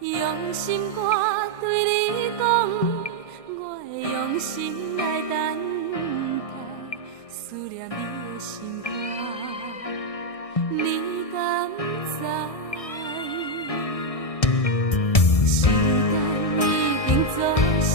用心肝对你讲，我会用心来等待，思念你的心肝，你敢知？时间已经造成。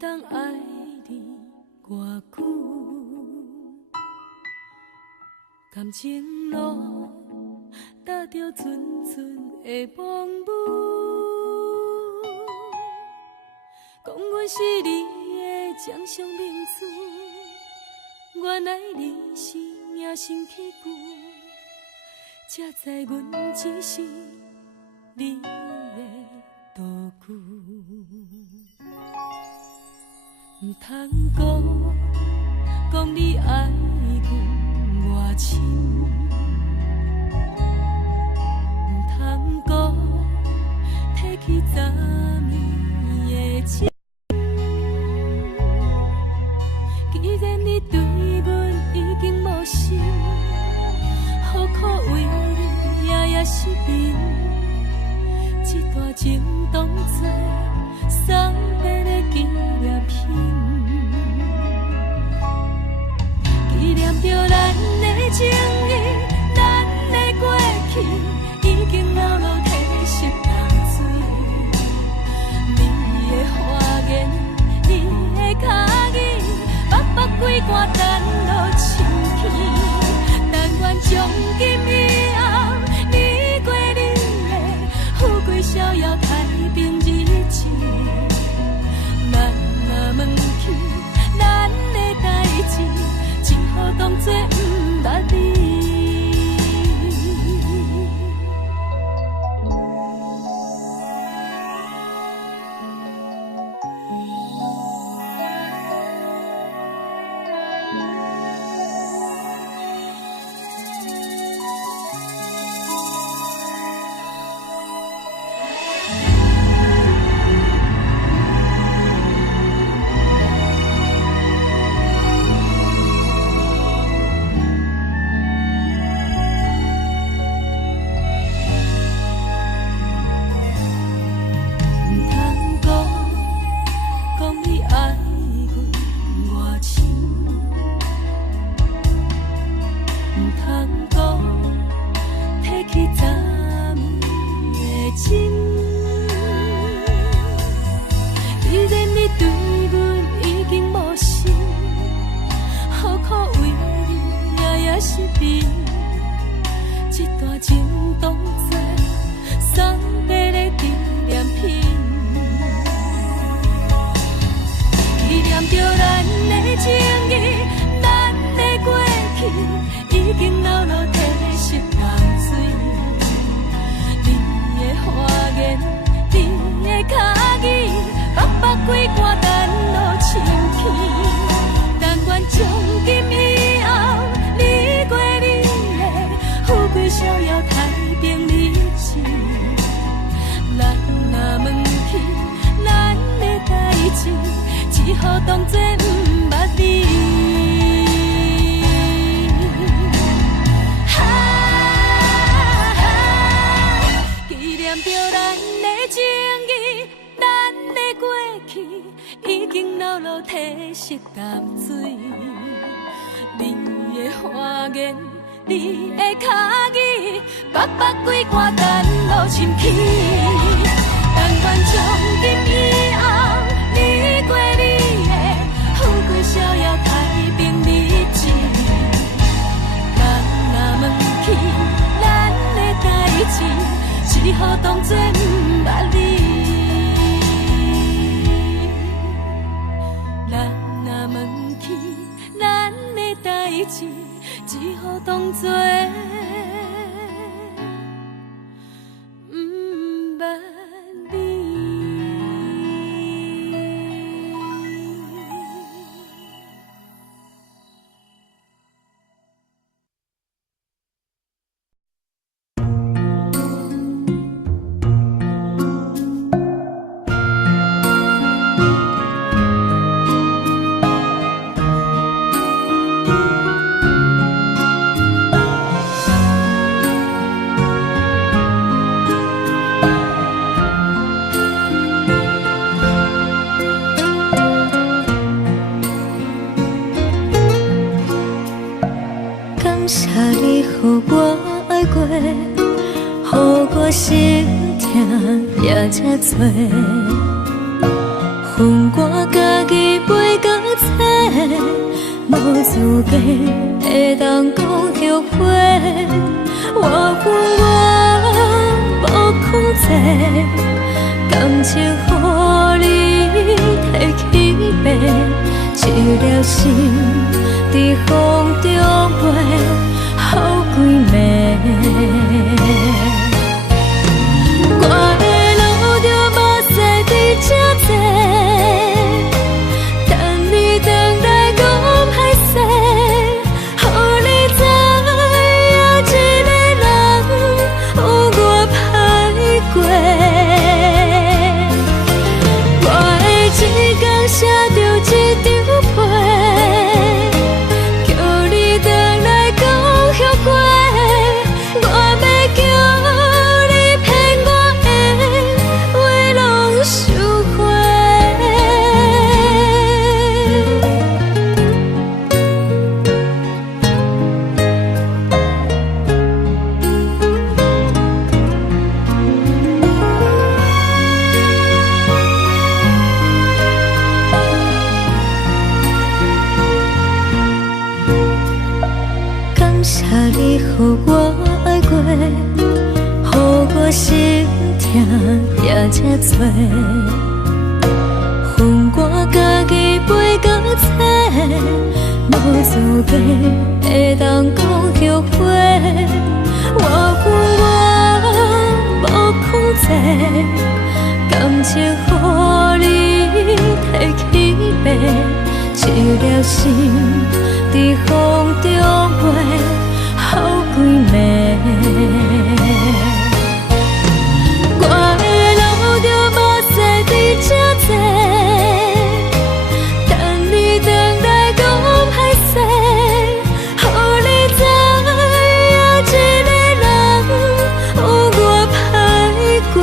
当爱你偌久，感情路踏着阵阵的风雨，阮是你的掌上明珠，原来你是野生起句，才知阮只是你的道具。唔通讲你爱阮偌深，唔通讲提起昨暝的情。既然你对阮已经无心，何苦为你夜失眠？这段情当作送别的纪念品，纪念着咱的情谊，咱的过去已经老老褪色淡水。你的花言，你的脚语，默默几挂等落深天。但愿从今以后，你过你的富贵逍遥太平日子。咱若问起咱的代志，只好当作不捌你。只好当作不捌你。纪念着咱的情谊，咱的过去已经老老褪色淡水。你的花言，你的脚语，默默几挂等落深起。但愿从今以后，你过你的富贵逍遥太平日子。人若问起咱的代志，只好当作不捌你。人若问起咱的代志，只好当作心痛也这多，恨我家己袂到切，无资格会当讲后悔。我恨我无控制，感情予你提白，一粒心在风中飞，好几暝。我的路着目屎在这多，等你回来讲歹势，予你知影一个人有我歹过。我的一天写着一张被，叫你回来讲后悔。我要叫你骗我的话拢收回。感谢你予我爱过，予我心痛也这多，恨我家己袂到切，无资格会当讲后悔。我恨我无控制，感情予你摕去卖，一粒心在风中飞，好几暝。我的路着目屎在这多，等你回来讲歹势，予你知影一个人有我歹过。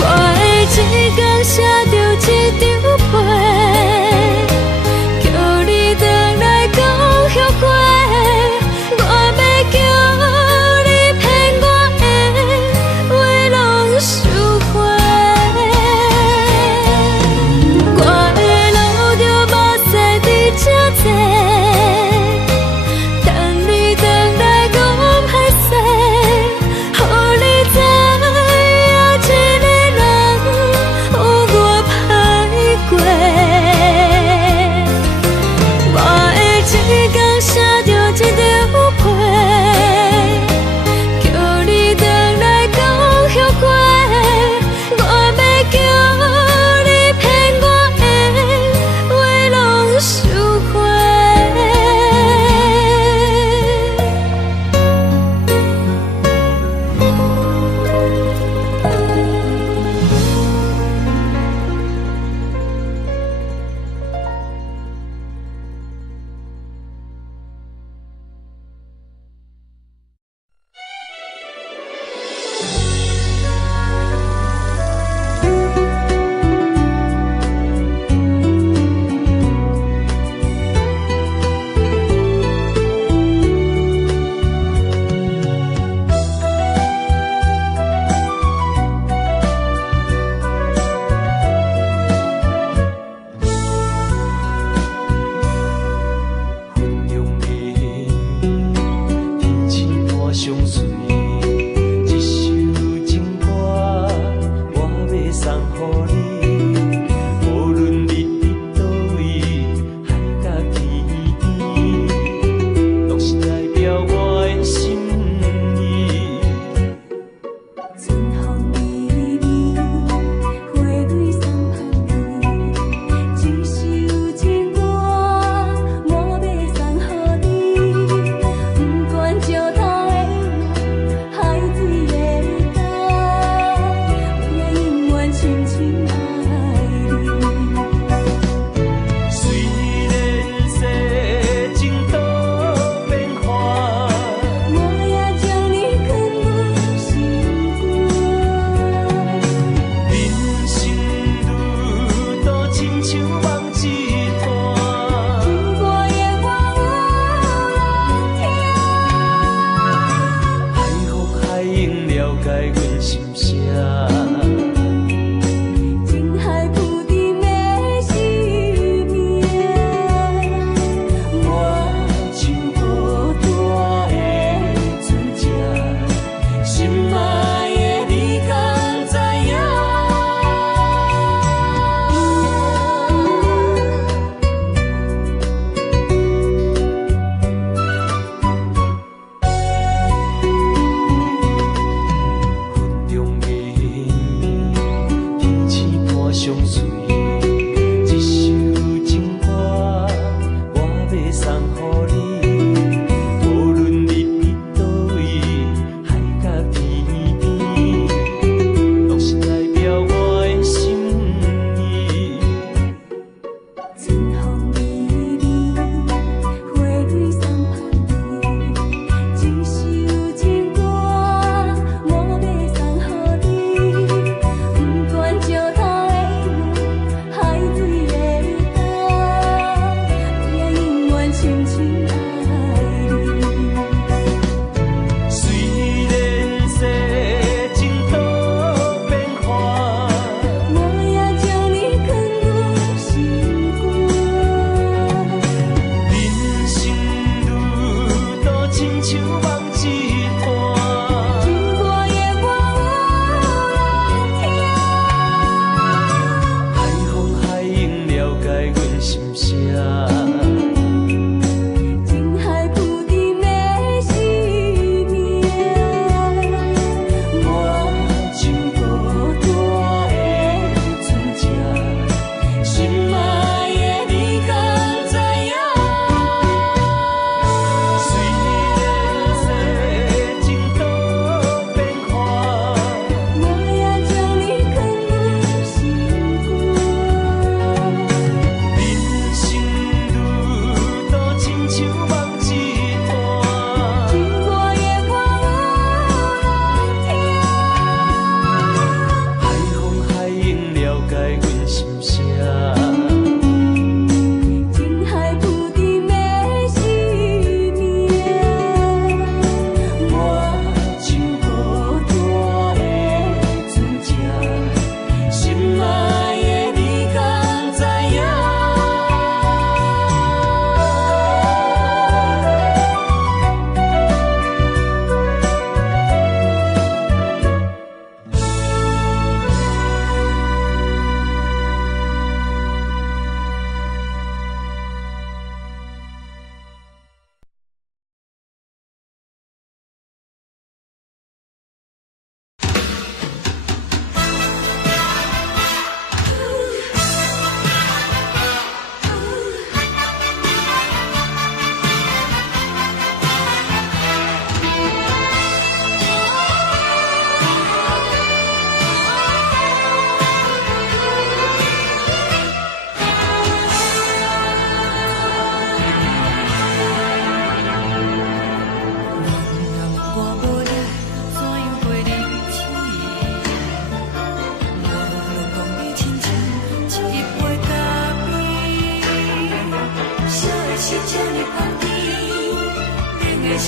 我的一天写着一张被，叫你回来讲后悔。我要叫你骗我的话拢收回。我的路着目屎在这多，等你回来讲歹势，予你知影一个人有我歹过。我的一天写着一张被，叫你回来讲后悔。我要叫你骗我的话拢收回。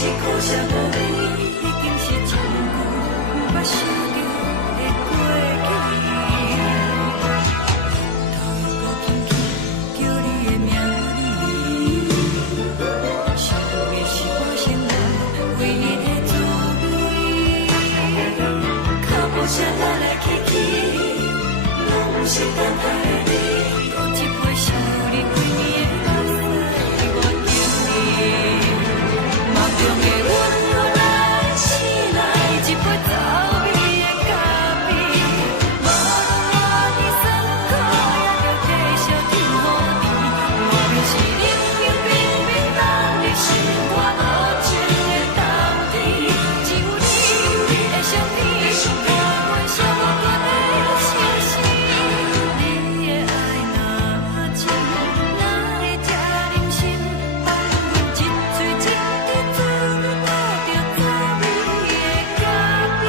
是苦涩无味，已经是一句不捌想着的过去。头又轻轻叫你的名字，想的是我心内为你的滋味。脚步声来来去去，拢不是等待的你，喝一杯想你几年的目屎，我求你。梦中的阮落来醒来，一杯走味的咖啡，无论我的酸苦，也着继续甜予你。莫名是冷冷冰冰放入心肝无情的冬天，只有你的相片，伴阮寂寞过的心事。你的爱若真，哪会这忍心放阮一嘴一滴水，带着走味的咖啡。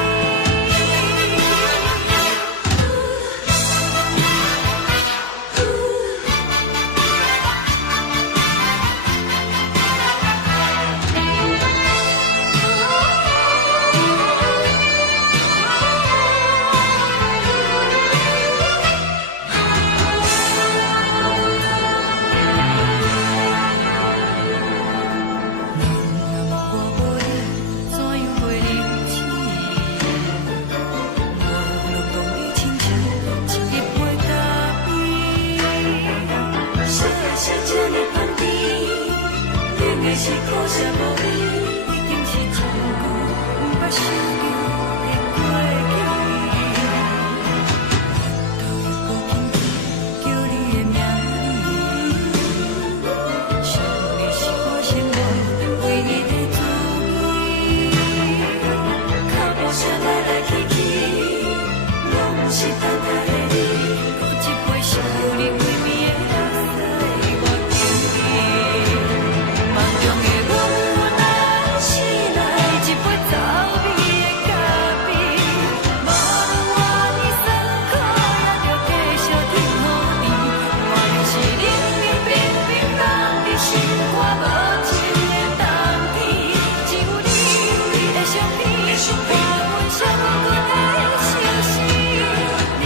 我无你，怎样袂忍心？我落讲你亲像一杯咖啡，小也是这呢香甜，冷的是苦涩无味，已经是一句不捌想着的过去。头又轻轻叫你的名字，想的是我心内为你的滋味。脚步声来来去去，拢不是等待的你，喝一杯想你几暝的目屎，我求你。梦中的阮落来醒来，一杯走味的咖啡，无论我的酸苦，也着继续甜予你。我就是冷冷冰冰放入心肝无情的冬天，只有你的相片，伴阮寂寞过的心事。你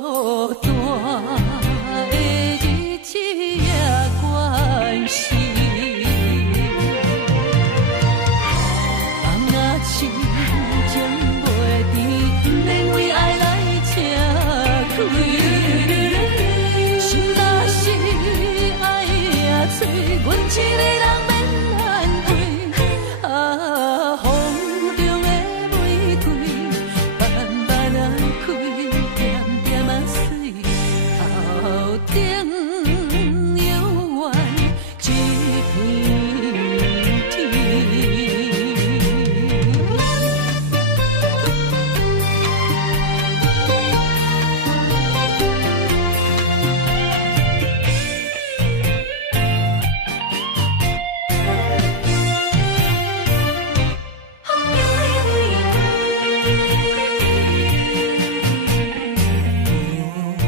孤单的日子也关心，梦若亲情袂甜，免为爱来吃亏。心若是爱也碎，阮一个人免挽回。啊，风中的玫瑰，慢慢啊开，点点啊水，头顶犹原一片天。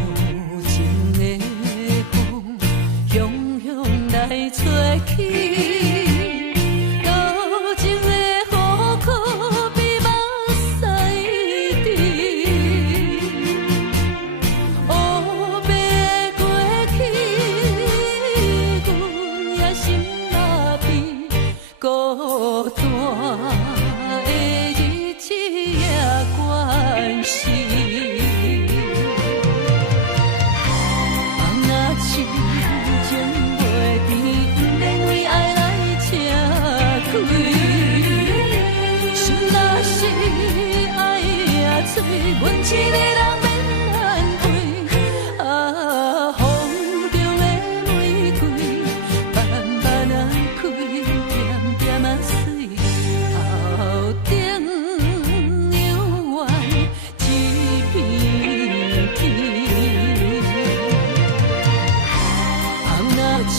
无情的风，汹涌来吹起，多情的雨可比目屎滴。黑白的过去，阮也心麻痹，孤单的日子也关心。梦若亲情袂甜，免为爱来吃亏。心若是爱也碎，阮一个人免挽回。啊，风中的玫瑰，慢慢啊开，点点啊水，头顶犹原一片天。梦若亲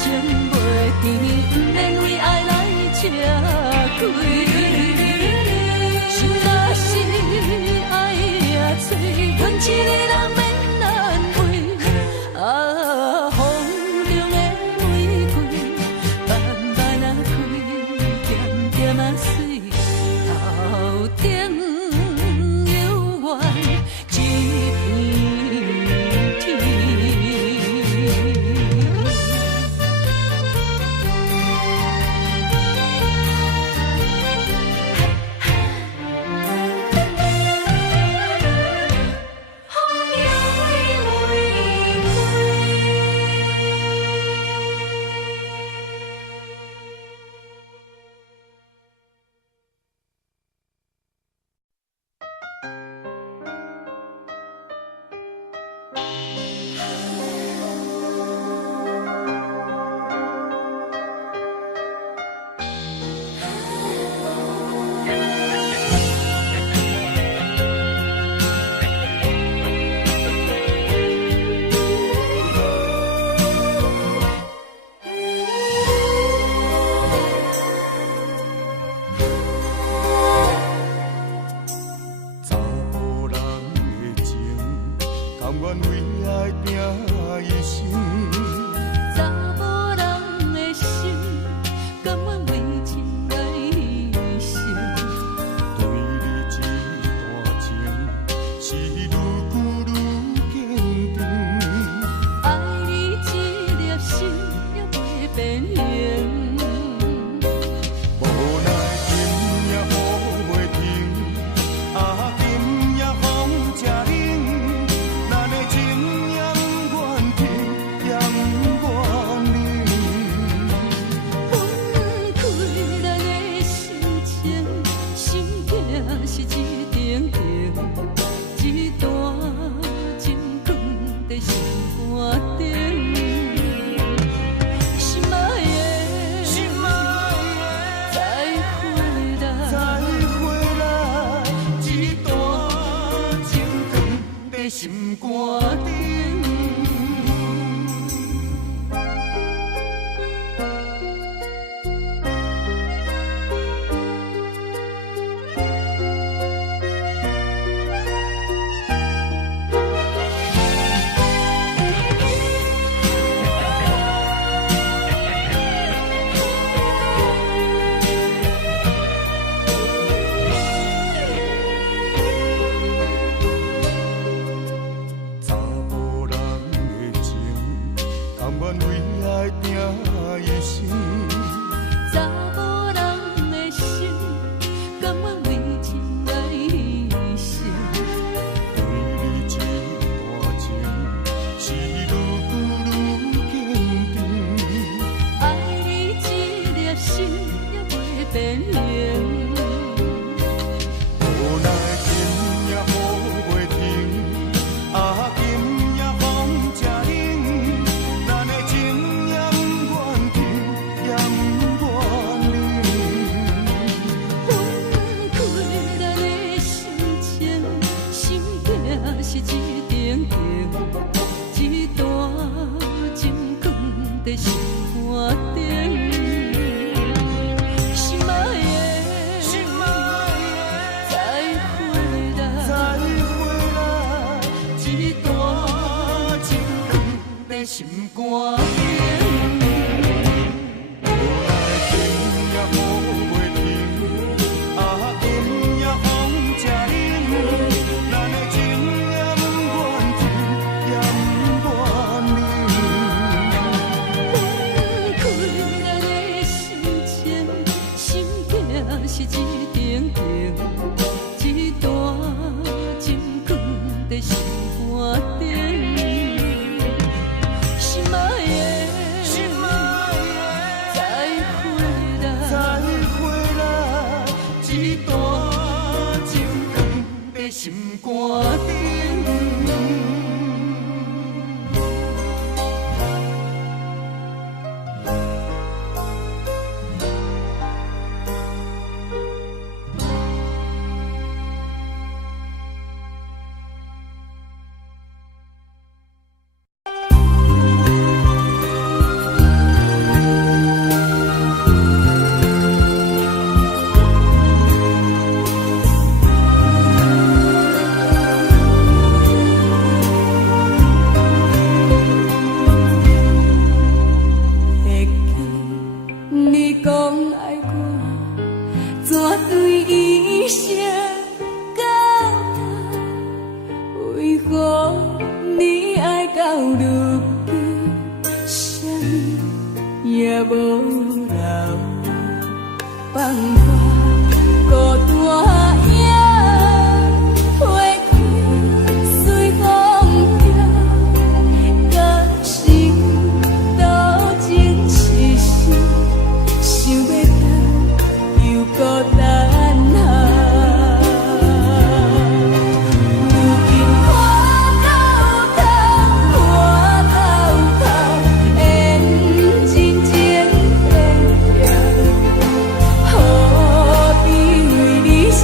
情袂甜，免为爱来吃亏。心若是爱也碎，阮一个人免挽回。啊，风中的玫瑰，慢慢啊开，点点啊水，头顶犹原一片天。查甫人的情，甘愿为爱拼一生。查某人的心，甘愿为情来牺牲。对你这段情，是愈久愈坚定。爱你这粒心也袂变形。无奈今夜雨袂停，啊今夜风正冷，咱的情也不愿停，也不愿冷。分开咱的心情，心境是一定定，一段情放在心肝顶。心爱的，心爱的，再回再来，回来，一段情放在心肝顶。为爱拼一生。查某人的心，甘愿为情来牺牲。对你这段情，是愈久愈坚定。爱你这粒心也袂变形。无奈今夜雨袂停，啊，今夜风正冷，咱的情也不愿停，也不愿冷。分开咱的心情，心境是一定定，一段情放在心肝顶。心爱的，再回来，一段情放在心肝顶。无奈今夜雨袂停，啊，今夜风正冷，咱的情也不愿停，也不愿冷。分开咱的心情，心境是一定定，一段情放在心肝顶。心爱的，再回来，一段情放在心肝顶。会记你讲爱我，怎对伊声感叹？为何你爱到如今，什么也无留？放我孤单影飞去，随风飘。感情多情痴心，想要等又孤单下。如今看透透，缘真情变调，何必为你心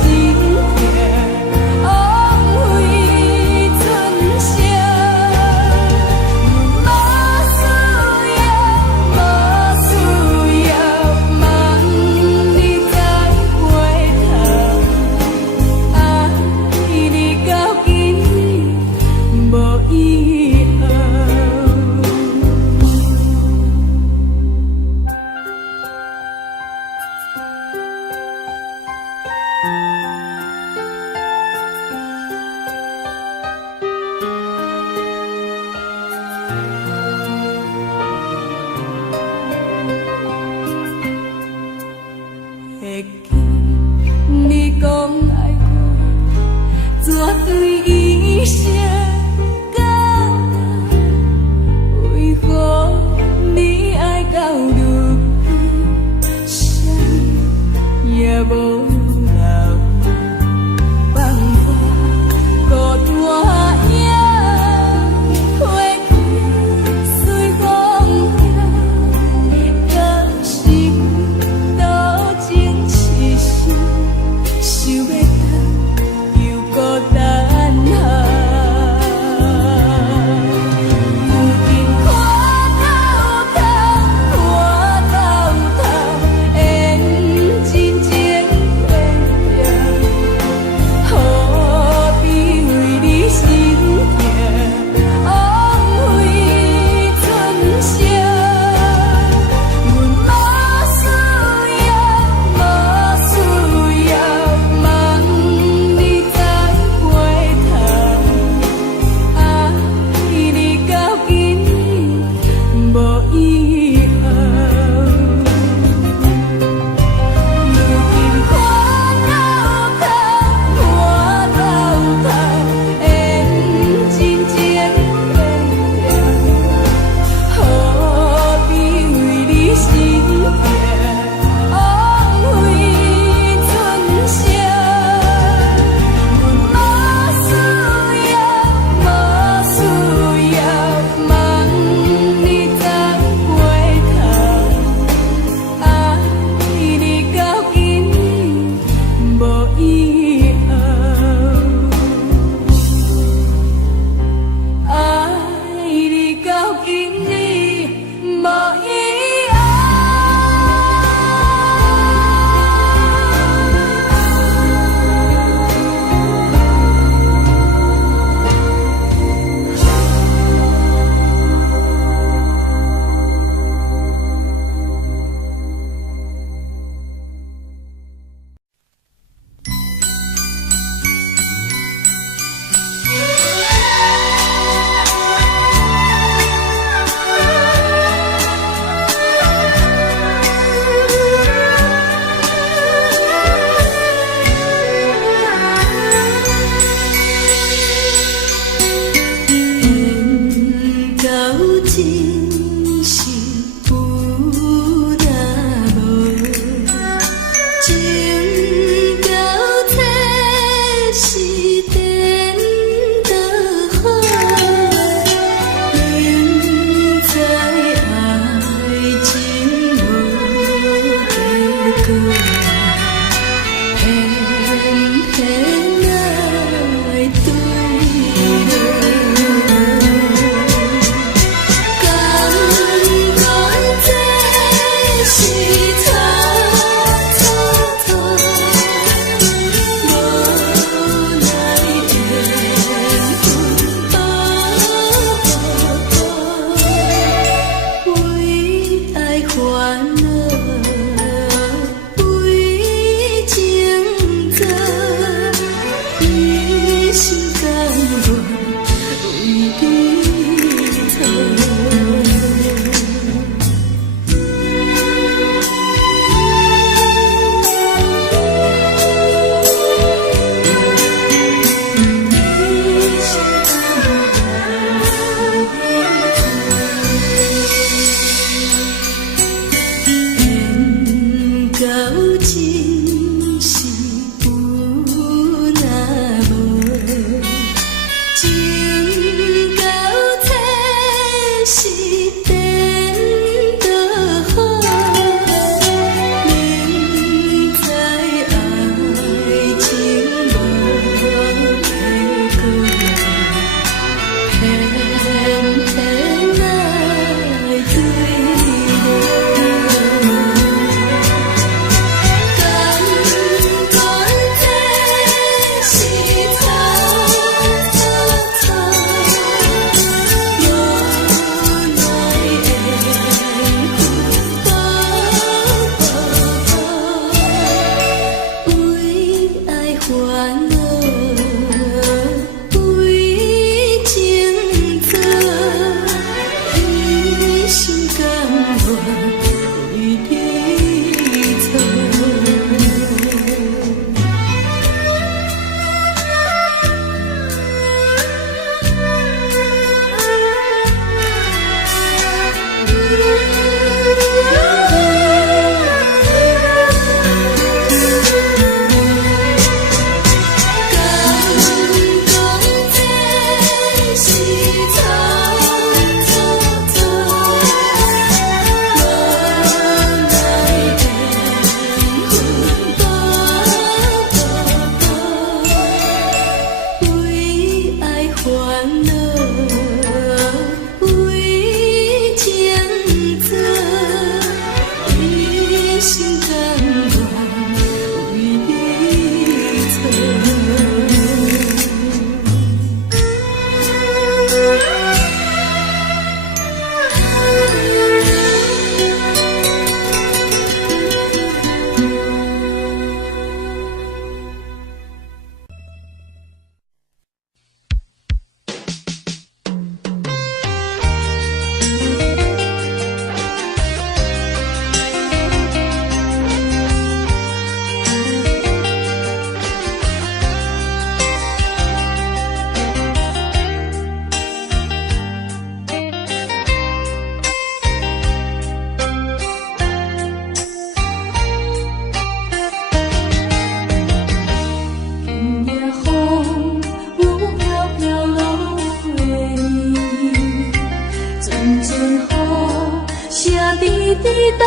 滴待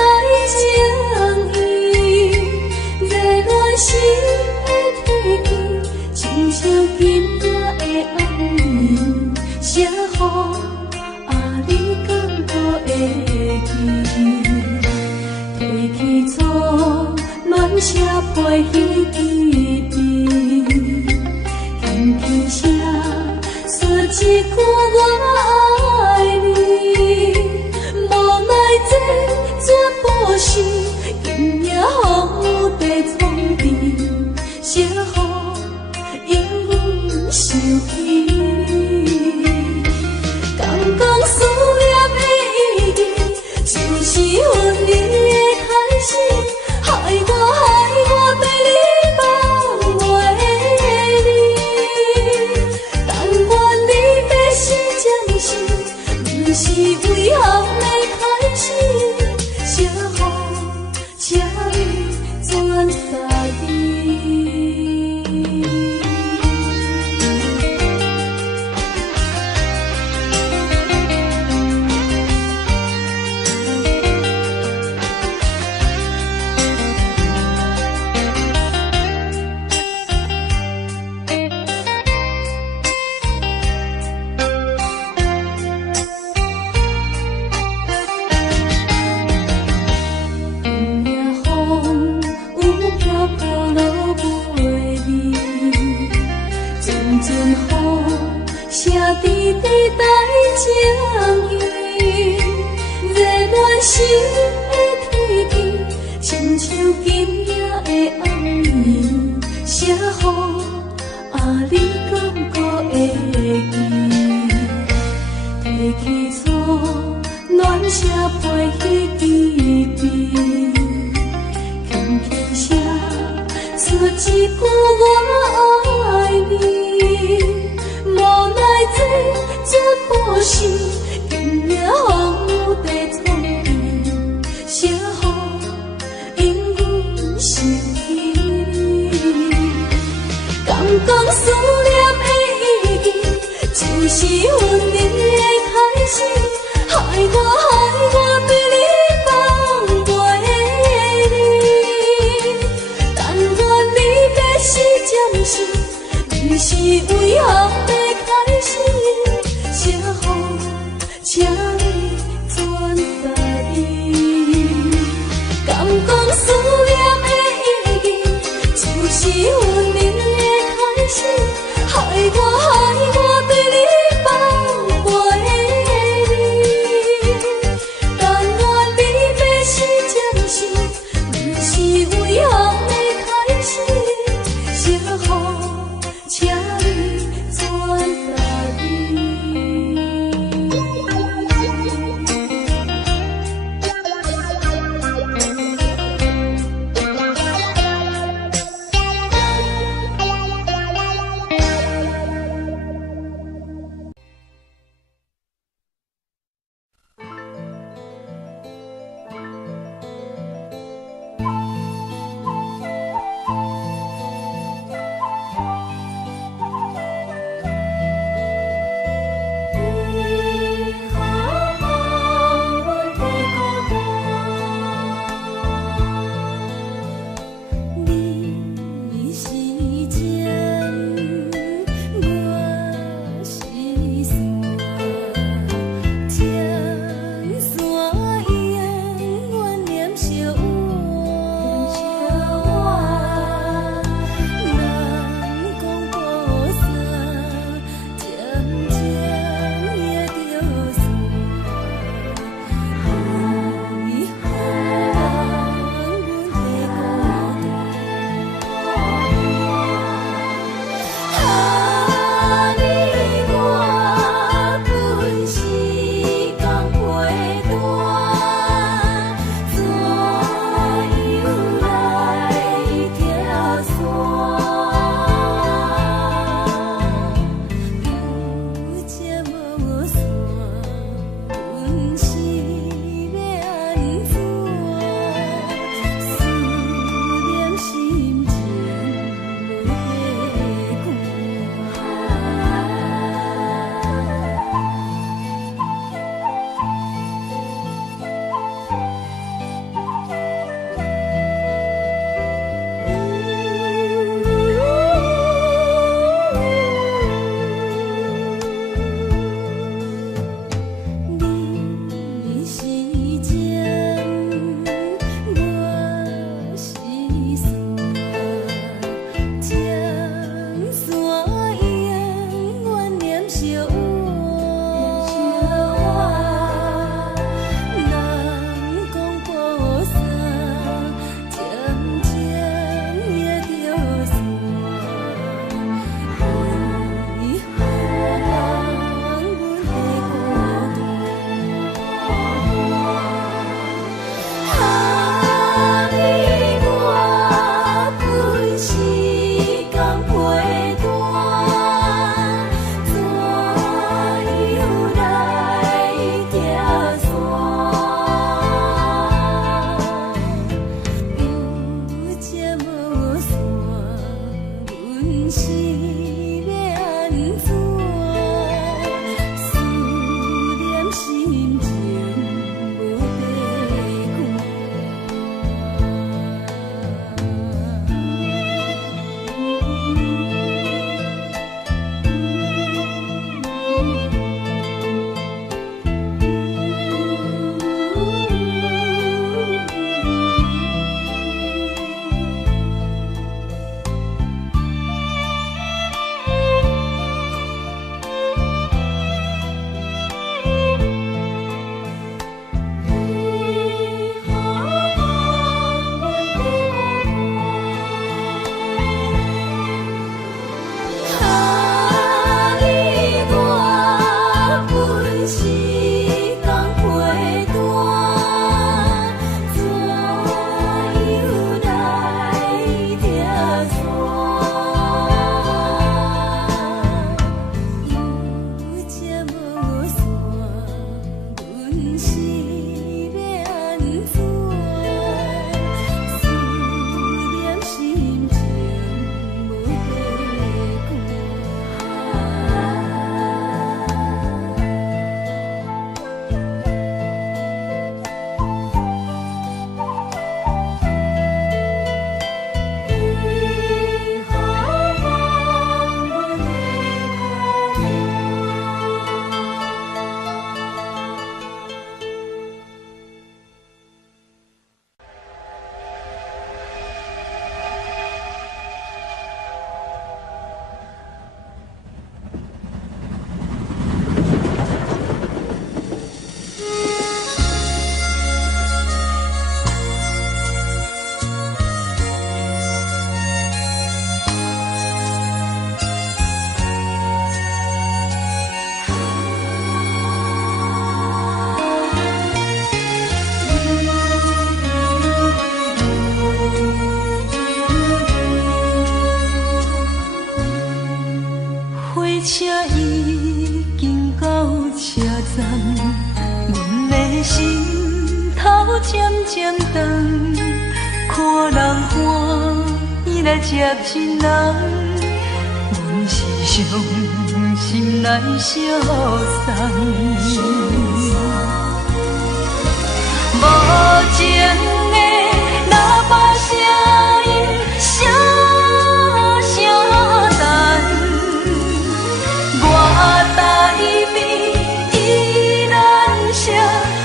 情意，热恋时的天气，亲像今夜的暗暝，写予你敢搁会记？提起初恋写批彼边，轻轻声说一句我爱你，无奈这全部是今夜雨地冲沉，写予永远想起。刚刚思念的意义，就是阮你的开始，害我对你放袂离。但愿你要是暂时，不是为后的开始，写予请你转达你。滴滴待情意，热恋时的天气，亲像今夜的暗暝，写予你敢搁会记？提起初恋写批彼边，轻轻声说一句我爱你。无奈这全部是今夜雨地冲沉，写予永远想起你。刚刚思念的意义，就是阮你的开始，害我对你放袂离。但愿你要是暂时，不是为后的开始，写予请你转达你。刚讲思念的意义，就是阮你的开始，害我对你放袂离。但愿你要是暂时，不是为后的开始，写予请你转达你。渐渐长，看人欢喜来接亲人，阮是伤心来相送。无情的喇叭声音，声声等，我台边依然写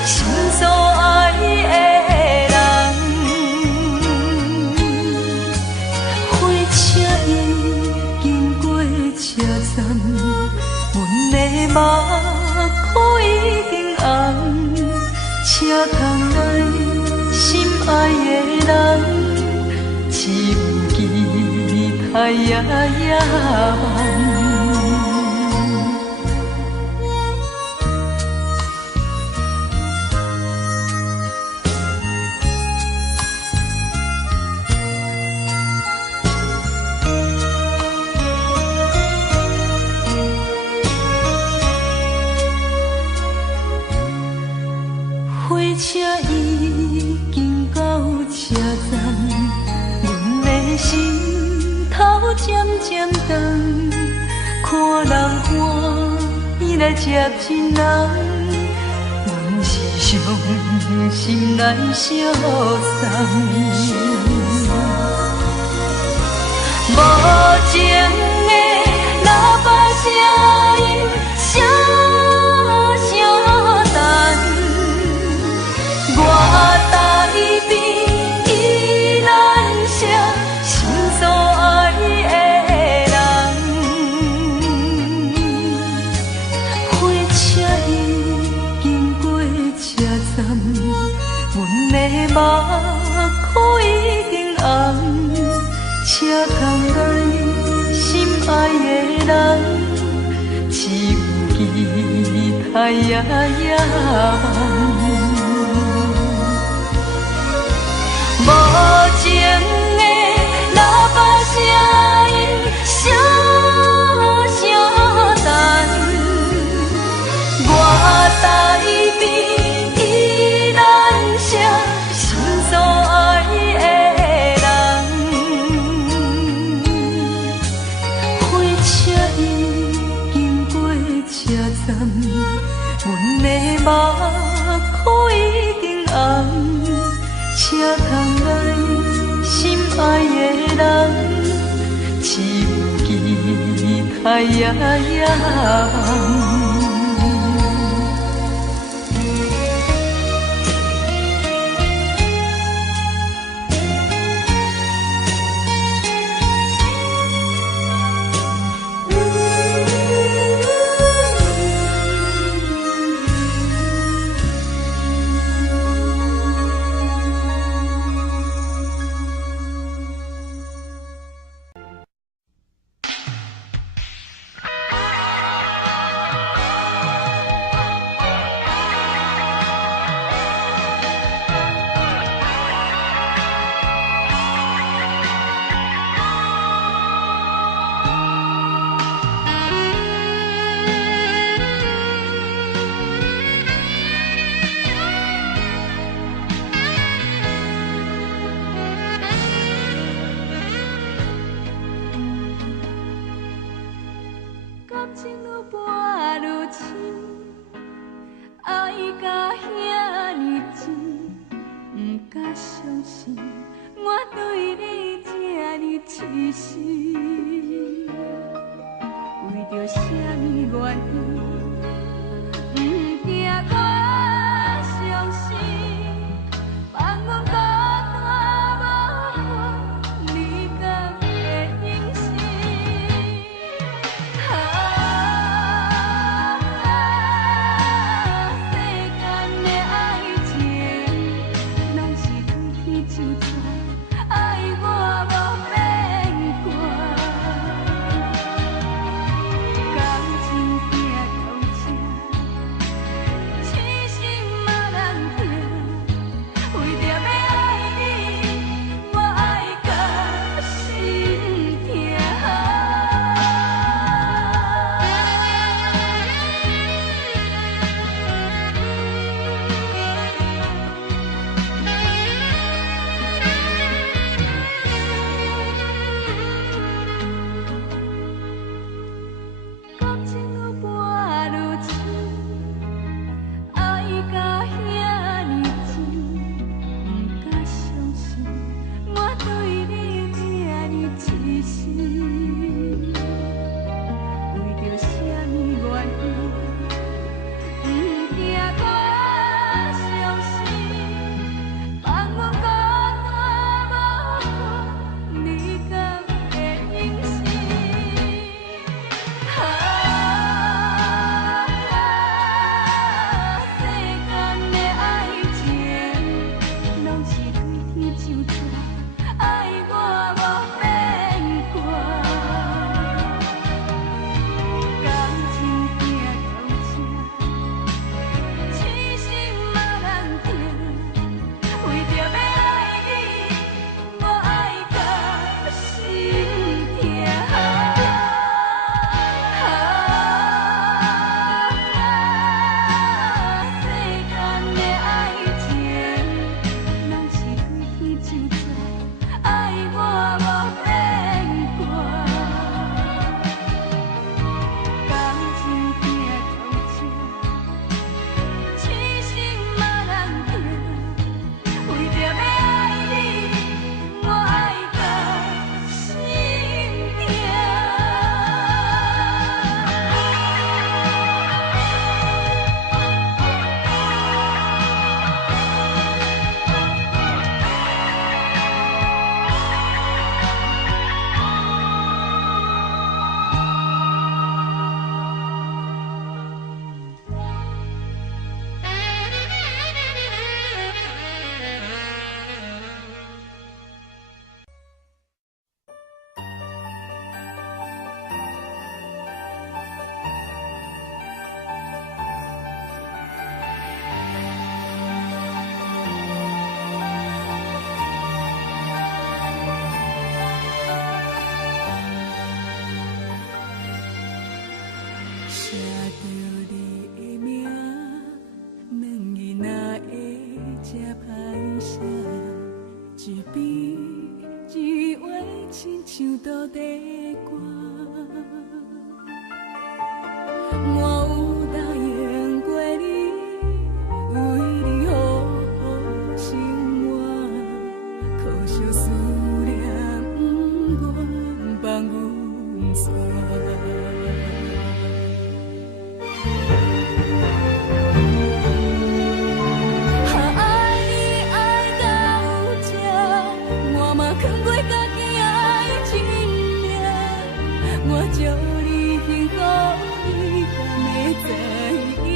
心所爱的人。火车已经过车站，阮的目眶已经红。车窗内心爱的人，只有期待夜夜梦。火车已经到车站，阮的心头渐渐长，看人欢喜来接亲人，阮是伤心来相送。无情的喇叭声音，声声等。我台边依然写心所爱的人，火车已经过车站，阮的目眶已经红，车窗内心爱的人，只有期待夜夜梦。无情的喇叭声音，声声等，我台边依然写心所爱的人。火车已经过车站，阮的目眶已经红。车窗内心爱的人，只有期待夜夜梦。这歹势，一笔一画亲像土地歌。我有答应过你，为你好好生活，可惜思念不愿放阮散。祝你幸福，你敢会知影？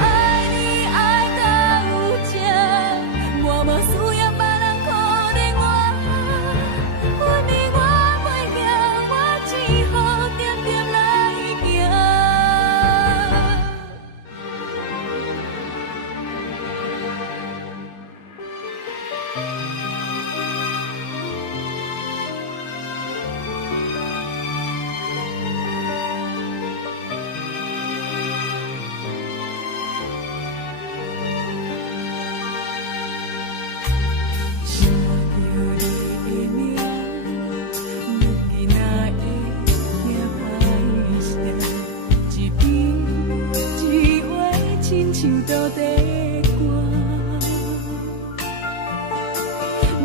爱你爱到有这，我嘛需要别人可怜我。阮你我袂行，我只好点点来行。像土地歌，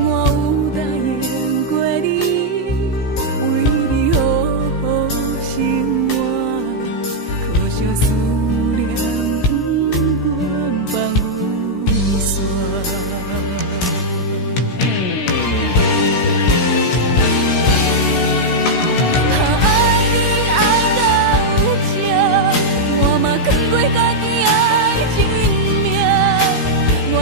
我有答应过你，为你好好生活，可惜思念不愿放阮散。爱你爱到有这，我嘛扛过家己。我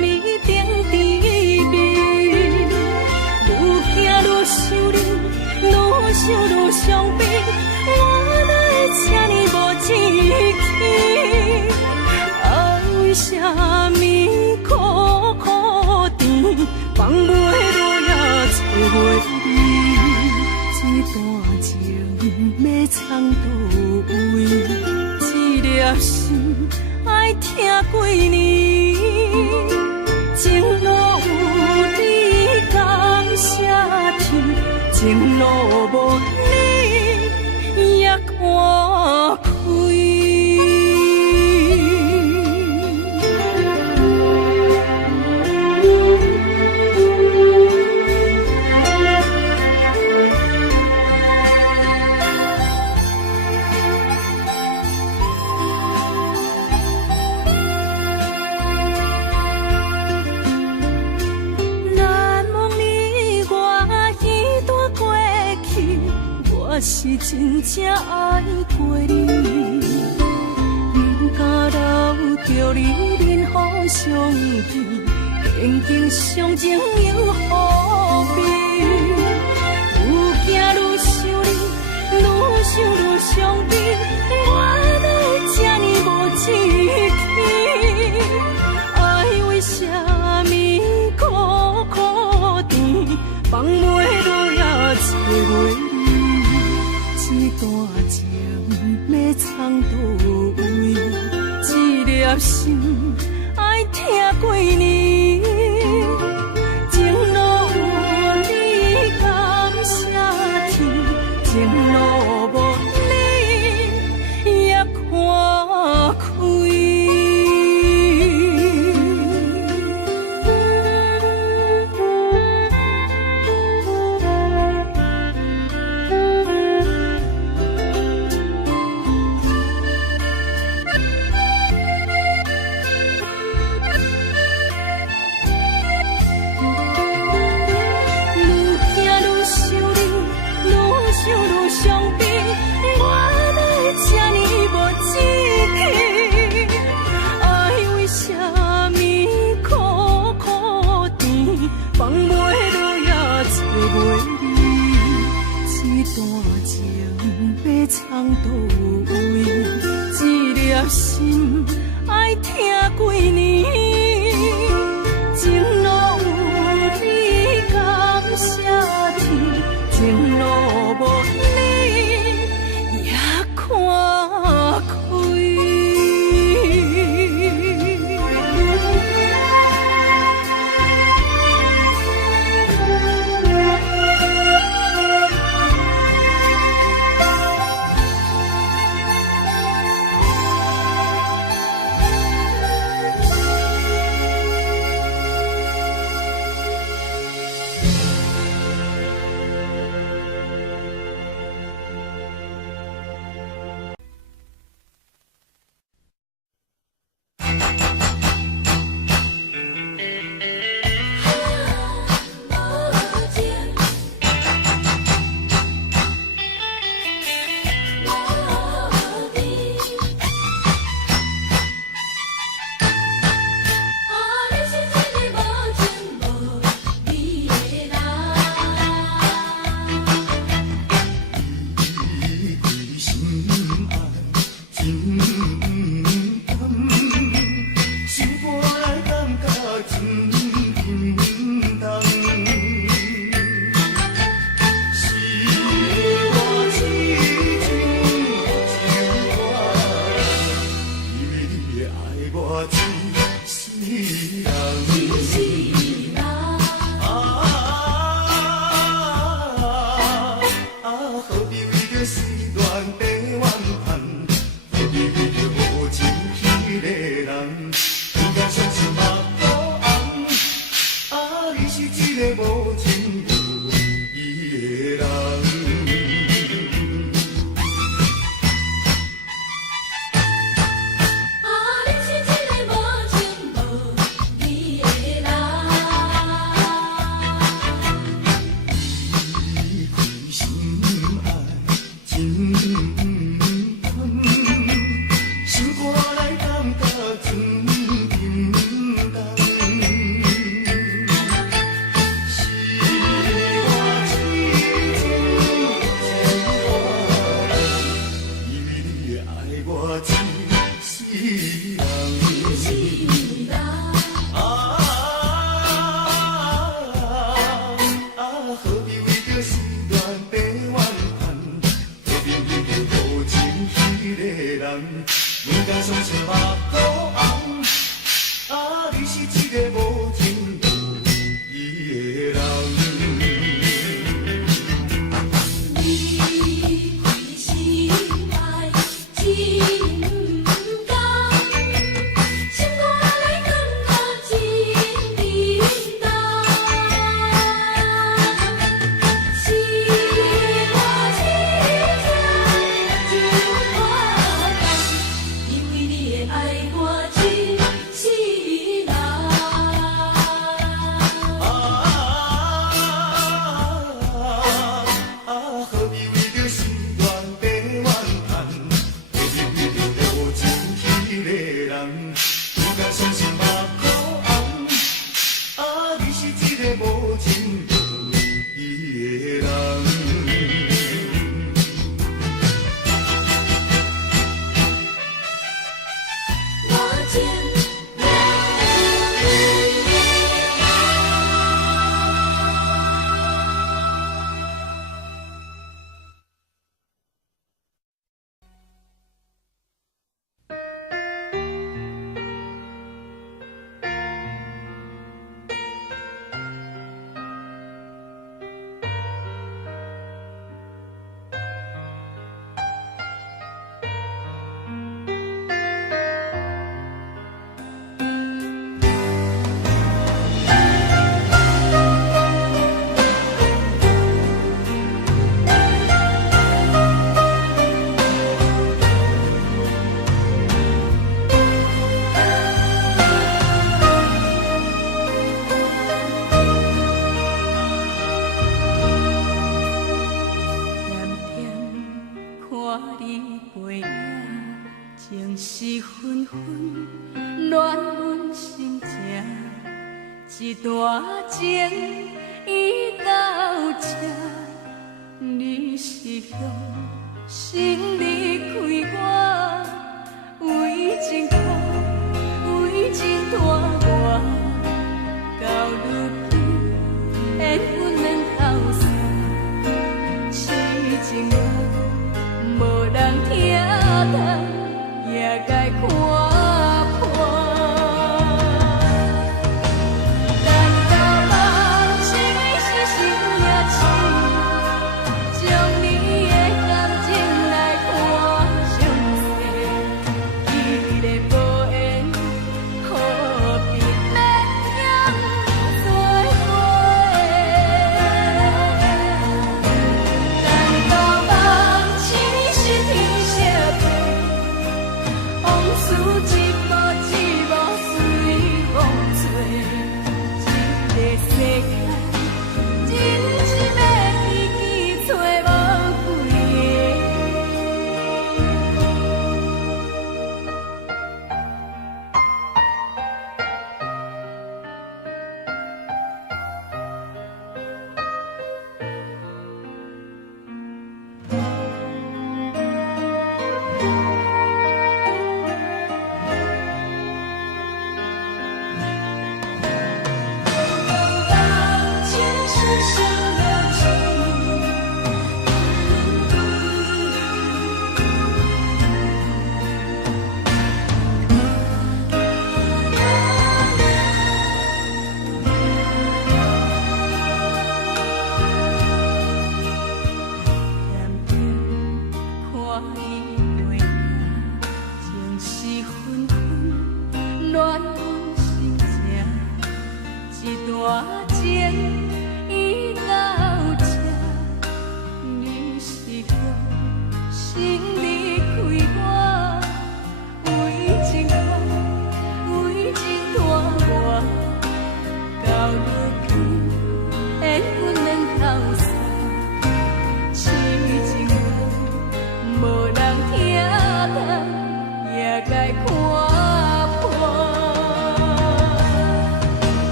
咪定滋味？愈行愈想你，愈想愈伤悲，我哪会这呢无志气？啊，为啥咪苦苦甜，放袂落也找袂你？这段情要藏倒位？一粒心爱听几年，情路有你甘谢天，情路无你也看开。我是真正爱过你，不敢留着你任何相片，曾经相情又何必？愈行愈想你，愈想愈伤悲，我哪会这呢无志气？爱为啥咪苦苦甜，放袂落也找袂。这段情要藏倒位？一粒心爱听几年，情路有你甘谢天，情路无你也看开。放袂落也找袂你，这段情要藏倒位？一粒心爱听几年，情路有你甘谢天，情路无你也看开。爱我一世人。何必为着时段白怨叹？何必为着无情迄个人？两家相思目孤红，你是一个无情无义的人。一段情已到这，你是向心里开